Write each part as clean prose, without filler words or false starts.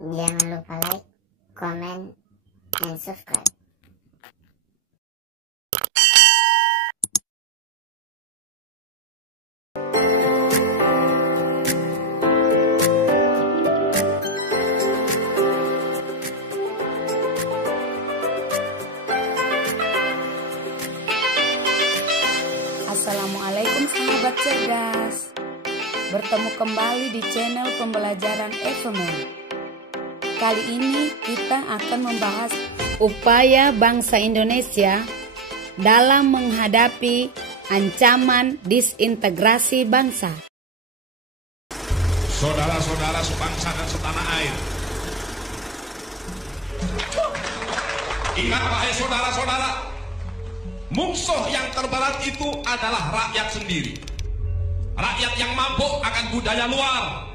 Jangan lupa like, comment, and subscribe. Assalamualaikum sahabat cerdas. Bertemu kembali di channel pembelajaran FML. Kali ini kita akan membahas upaya bangsa Indonesia dalam menghadapi ancaman disintegrasi bangsa. Saudara-saudara sebangsa dan setanah air, ingat wahai saudara-saudara, musuh yang terberat itu adalah rakyat sendiri. Rakyat yang mabuk akan budaya luar,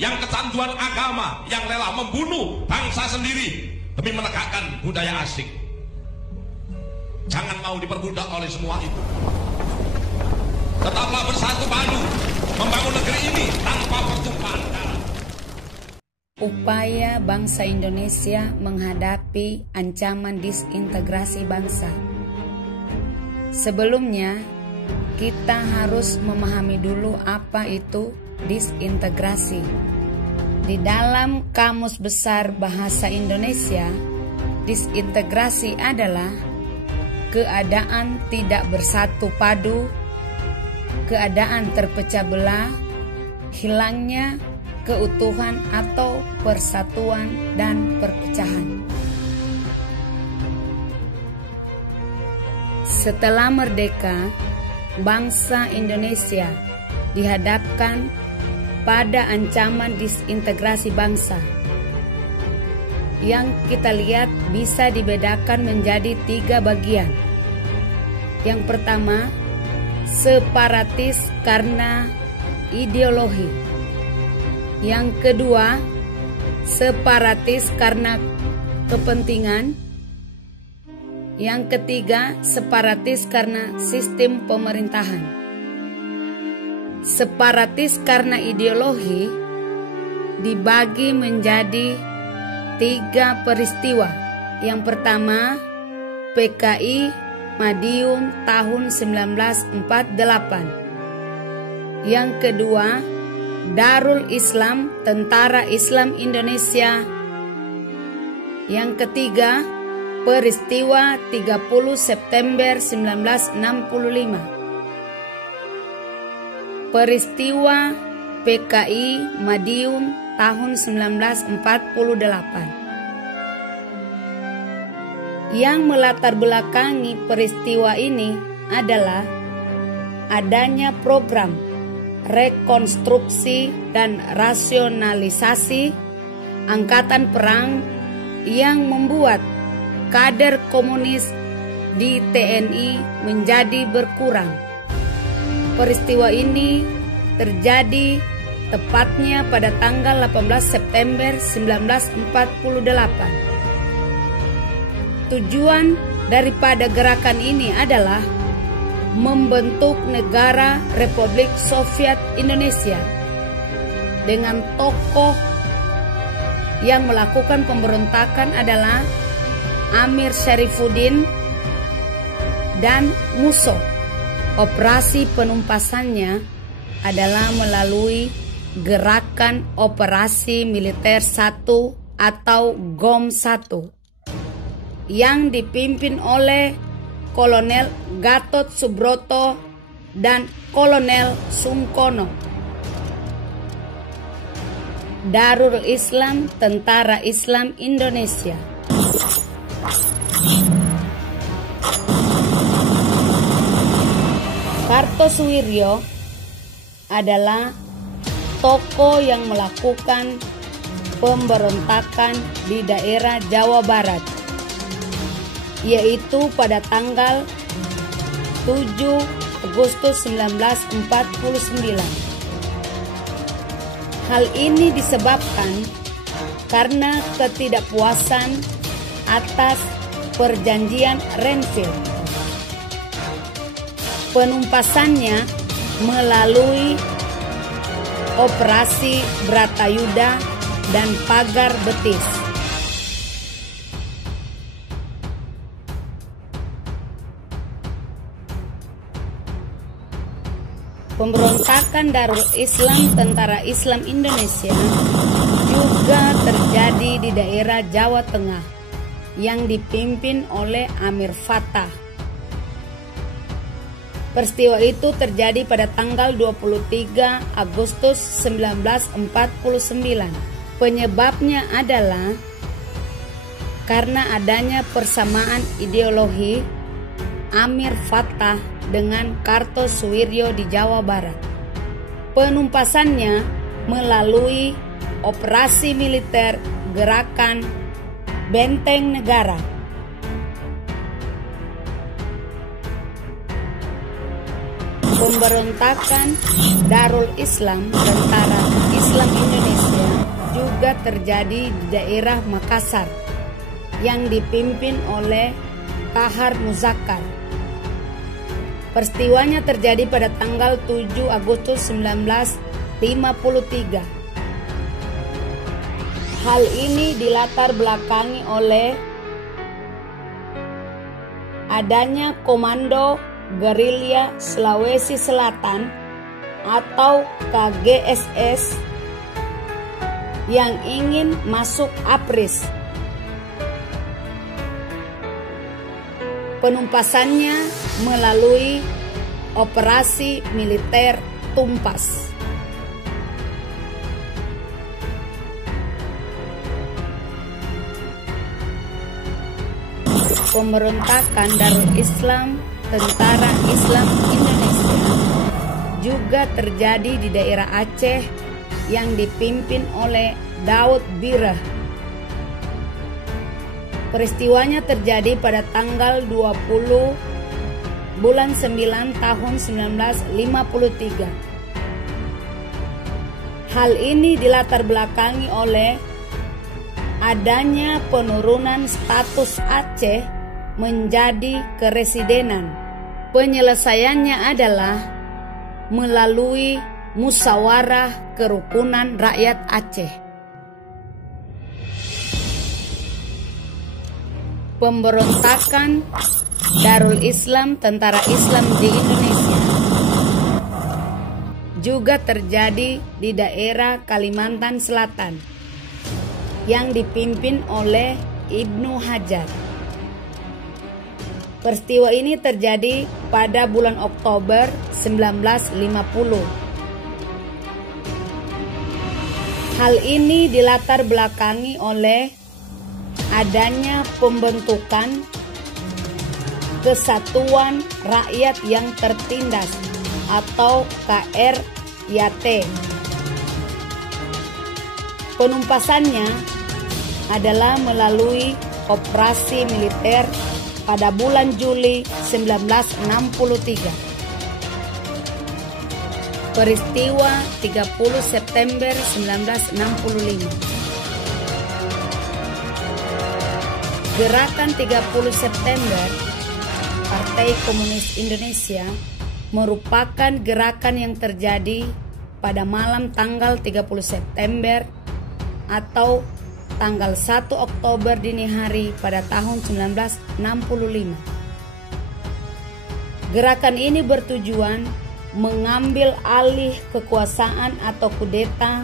yang kecanduan agama, yang rela membunuh bangsa sendiri demi menegakkan budaya asing. Jangan mau diperbudak oleh semua itu. Tetaplah bersatu padu membangun negeri ini tanpa pertumpahan darah. Upaya bangsa Indonesia menghadapi ancaman disintegrasi bangsa. Sebelumnya, kita harus memahami dulu apa itu disintegrasi. Di dalam Kamus Besar Bahasa Indonesia, disintegrasi adalah keadaan tidak bersatu padu, keadaan terpecah belah, hilangnya keutuhan atau persatuan dan perpecahan. Setelah merdeka, bangsa Indonesia dihadapkan pada ancaman disintegrasi bangsa yang kita lihat bisa dibedakan menjadi 3 bagian. Yang pertama, separatis karena ideologi. Yang kedua, separatis karena kepentingan. Yang ketiga, separatis karena sistem pemerintahan. Separatis karena ideologi dibagi menjadi 3 peristiwa. Yang pertama, PKI Madiun tahun 1948. Yang kedua, Darul Islam Tentara Islam Indonesia. Yang ketiga, peristiwa 30 September 1965. Peristiwa PKI Madiun tahun 1948. Yang melatar belakangi peristiwa ini adalah adanya program rekonstruksi dan rasionalisasi angkatan perang yang membuat kader komunis di TNI menjadi berkurang. Peristiwa ini terjadi tepatnya pada tanggal 18 September 1948. Tujuan daripada gerakan ini adalah membentuk negara Republik Soviet Indonesia dengan tokoh yang melakukan pemberontakan adalah Amir Syarifuddin dan Musso. Operasi penumpasannya adalah melalui Gerakan Operasi Militer 1 atau GOM 1 yang dipimpin oleh Kolonel Gatot Subroto dan Kolonel Sungkono. Darul Islam Tentara Islam Indonesia. Kartosuwiryo adalah tokoh yang melakukan pemberontakan di daerah Jawa Barat, yaitu pada tanggal 7 Agustus 1949. Hal ini disebabkan karena ketidakpuasan atas perjanjian Renville. Penumpasannya melalui Operasi Bratayuda dan pagar betis. Pemberontakan Darul Islam Tentara Islam Indonesia juga terjadi di daerah Jawa Tengah yang dipimpin oleh Amir Fattah. Peristiwa itu terjadi pada tanggal 23 Agustus 1949. Penyebabnya adalah karena adanya persamaan ideologi Amir Fattah dengan Kartosuwiryo di Jawa Barat. Penumpasannya melalui operasi militer Gerakan Benteng Negara. Pemberontakan Darul Islam Tentara Islam Indonesia juga terjadi di daerah Makassar yang dipimpin oleh Kahar Muzakkar. Peristiwanya terjadi pada tanggal 7 Agustus 1953. Hal ini dilatar belakangi oleh adanya Komando Gerilya Sulawesi Selatan atau KGSS yang ingin masuk APRIS. Penumpasannya melalui operasi militer Tumpas. Pemberontakan Darul Islam Tentara Islam Indonesia juga terjadi di daerah Aceh yang dipimpin oleh Daud Birah. Peristiwanya terjadi pada tanggal 20 bulan 9 tahun 1953. Hal ini dilatar belakangi oleh adanya penurunan status Aceh menjadi keresidenan. Penyelesaiannya adalah melalui musyawarah kerukunan rakyat Aceh. Pemberontakan Darul Islam Tentara Islam di Indonesia juga terjadi di daerah Kalimantan Selatan yang dipimpin oleh Ibnu Hajar. Peristiwa ini terjadi pada bulan Oktober 1950. Hal ini dilatar belakangi oleh adanya pembentukan Kesatuan Rakyat yang Tertindas atau KRYT. Penumpasannya adalah melalui operasi militer pada bulan Juli 1963. Peristiwa 30 September 1965. Gerakan 30 September Partai Komunis Indonesia merupakan gerakan yang terjadi pada malam tanggal 30 September atau tanggal 1 Oktober dini hari pada tahun 1965. Gerakan ini bertujuan mengambil alih kekuasaan atau kudeta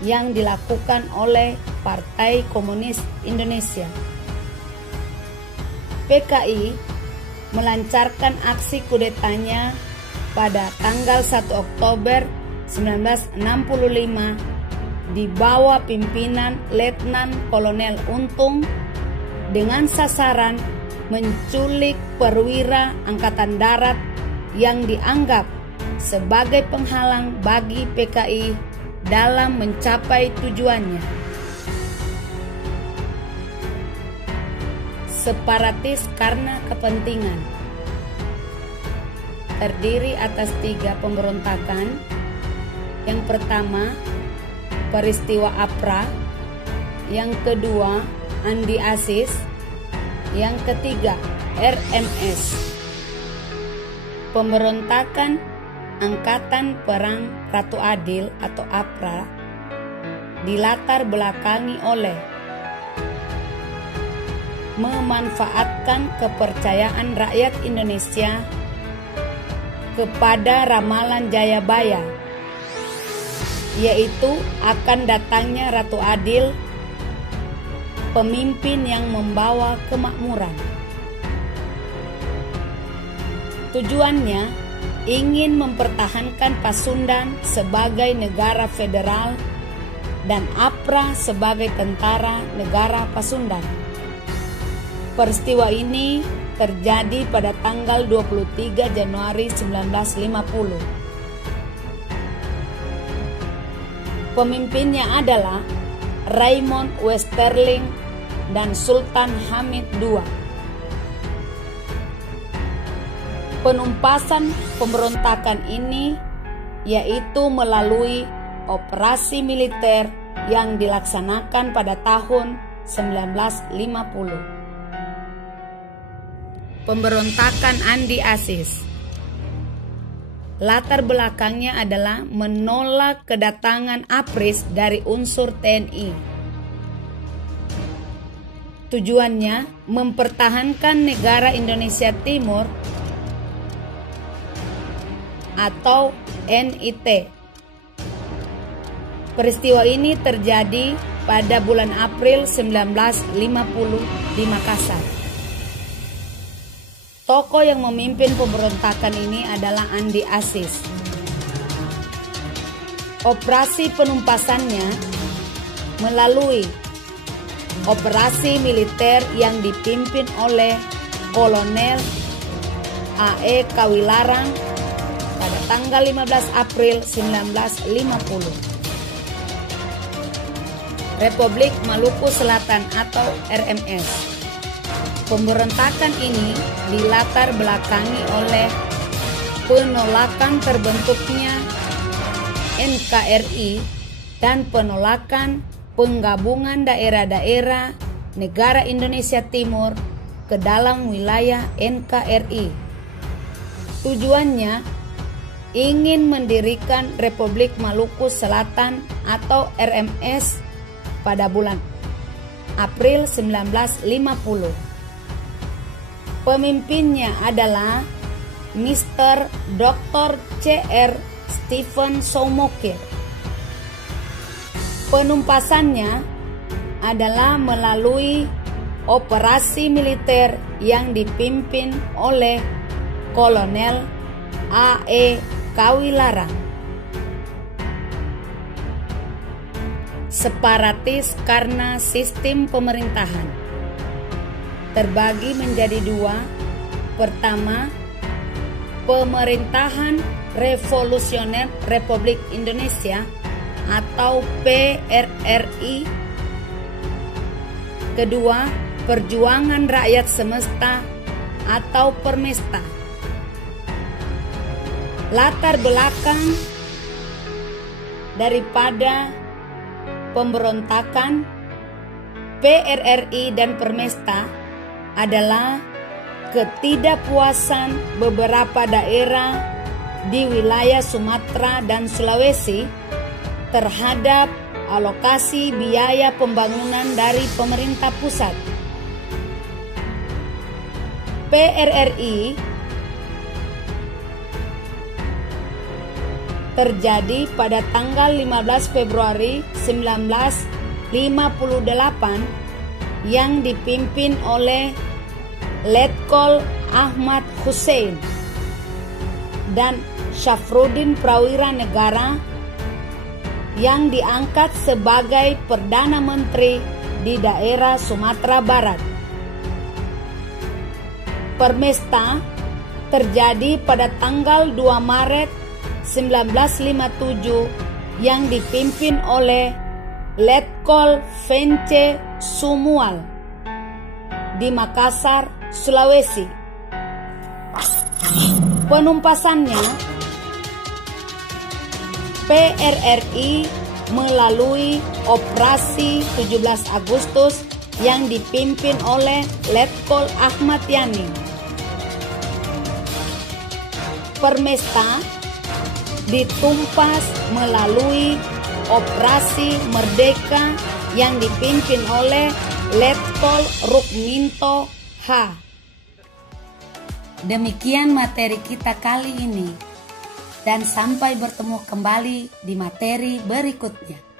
yang dilakukan oleh Partai Komunis Indonesia. PKI melancarkan aksi kudetanya pada tanggal 1 Oktober 1965 di bawah pimpinan Letnan Kolonel Untung dengan sasaran menculik perwira Angkatan Darat yang dianggap sebagai penghalang bagi PKI dalam mencapai tujuannya. Separatis karena kepentingan terdiri atas 3 pemberontakan. Yang pertama, peristiwa APRA. Yang kedua, Andi Aziz. Yang ketiga, RMS. Pemberontakan Angkatan Perang Ratu Adil atau APRA dilatar belakangi oleh memanfaatkan kepercayaan rakyat Indonesia kepada ramalan Jayabaya, yaitu akan datangnya Ratu Adil, pemimpin yang membawa kemakmuran. Tujuannya ingin mempertahankan Pasundan sebagai negara federal dan APRA sebagai tentara negara Pasundan. Peristiwa ini terjadi pada tanggal 23 Januari 1950. Pemimpinnya adalah Raymond Westerling dan Sultan Hamid II. Penumpasan pemberontakan ini yaitu melalui operasi militer yang dilaksanakan pada tahun 1950. Pemberontakan Andi Aziz. Latar belakangnya adalah menolak kedatangan APRIS dari unsur TNI. Tujuannya mempertahankan negara Indonesia Timur atau NIT. Peristiwa ini terjadi pada bulan April 1950 di Makassar. Tokoh yang memimpin pemberontakan ini adalah Andi Aziz. Operasi penumpasannya melalui operasi militer yang dipimpin oleh Kolonel A.E. Kawilarang pada tanggal 15 April 1950. Republik Maluku Selatan atau RMS. Pemberontakan ini dilatar belakangi oleh penolakan terbentuknya NKRI dan penolakan penggabungan daerah-daerah negara Indonesia Timur ke dalam wilayah NKRI. Tujuannya ingin mendirikan Republik Maluku Selatan atau RMS pada bulan April 1950. Pemimpinnya adalah Mr. Dr. C.R. Stephen Soumokir. Penumpasannya adalah melalui operasi militer yang dipimpin oleh Kolonel A.E. Kawilarang. Separatis karena sistem pemerintahan terbagi menjadi dua. Pertama, Pemerintahan Revolusioner Republik Indonesia atau PRRI. Kedua, Perjuangan Rakyat Semesta atau Permesta. Latar belakang daripada pemberontakan PRRI dan Permesta adalah ketidakpuasan beberapa daerah di wilayah Sumatera dan Sulawesi terhadap alokasi biaya pembangunan dari pemerintah pusat. PRRI terjadi pada tanggal 15 Februari 1958 yang dipimpin oleh Letkol Ahmad Hussein dan Syafruddin Prawira Negara yang diangkat sebagai Perdana Menteri di daerah Sumatera Barat. Permesta terjadi pada tanggal 2 Maret 1957 yang dipimpin oleh Letkol Vence Sumual di Makassar, Sulawesi. Penumpasannya, PRRI melalui operasi 17 Agustus yang dipimpin oleh Letkol Ahmad Yani. Permesta ditumpas melalui Operasi Merdeka yang dipimpin oleh Letkol Rukminto H. Demikian materi kita kali ini, dan sampai bertemu kembali di materi berikutnya.